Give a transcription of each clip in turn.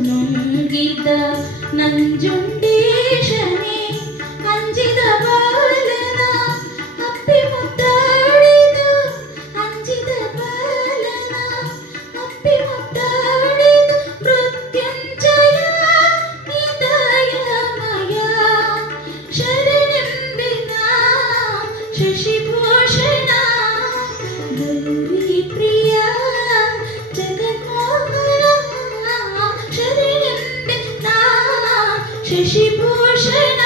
ನುಂಗಿದ ನಂಜುಂಡೇಶನೇ ಅಂಜಿದ ಬಾಲನ ಅಪ್ಪಿ ಮುದ್ದಾಡಿದ ಅಂಜಿದ ಬಾಲನ ಅಪ್ಪಿ ಮುದ್ದಾಡಿದ ಮೃತ್ಯುಂಜಯ ನಿದಯಮಯ ಶರಣೆಂಬಿನ ಶಶಿಭೂಷಣ ಗೌರಿ ಪ್ರಿಯ ಜಗನ್ಮೋಹನ ಶರಣೆಂಬಿನ ಶಶಿಭೂಷಣ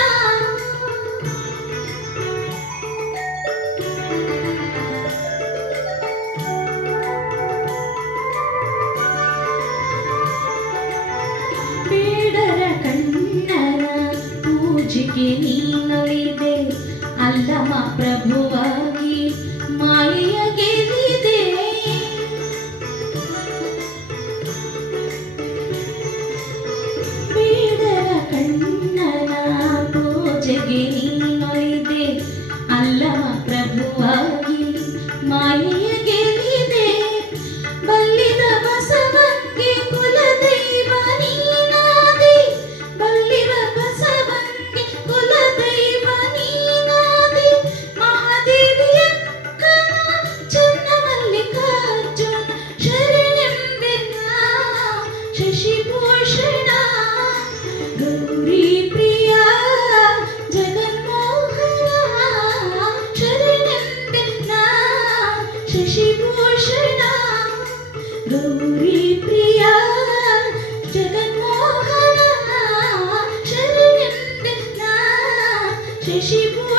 ಬೇಡರ ಕಣ್ಣರ ಪೂಜೆಗೆ ನೀನೊಲಿದೆ ಅಲ್ಲಮ ಪ್ರಭುವಾಗಿ ಮಾಯೆಯ ಗೆಲ್ಲಿದೆ ಬೇಡರ ಕಣ್ಣರ ಪೂಜೆಗೆ ನೀನೊಲಿದೆ ಅಲ್ಲಮ ಪ್ರಭುವಾಗಿ ಮಾಯೆಯ ಗೆಲ್ಲಿದೆ ಬಲ್ಲಿದ ಬಸವಕ್ಕೆ ಕುಲದೈವ ನೀನಾದೆ ಬಲ್ಲಿದ ಬಸವಕ್ಕೆ ಕುಲದೈವ ನೀನಾದೆ ಮಹಾದೇವಿಯಕ್ಕನ ಚನ್ನಮಲ್ಲಿಕಾರ್ಜುನ ಶರಣೆಂಬಿನ ಶಶಿಭೂಷಣ ಗೌರಿ ಪ್ರಿಯ ಜಗನ್ಮೋಹನ ಶರಣೆಂಬಿನ ಶಶಿಭೂಷಣ ಗೌರಿ ಪ್ರಿಯ ಜಗನ್ಮೋಹನ ಶರಣೆಂಬಿನ ಶಶಿಭೂಷಣ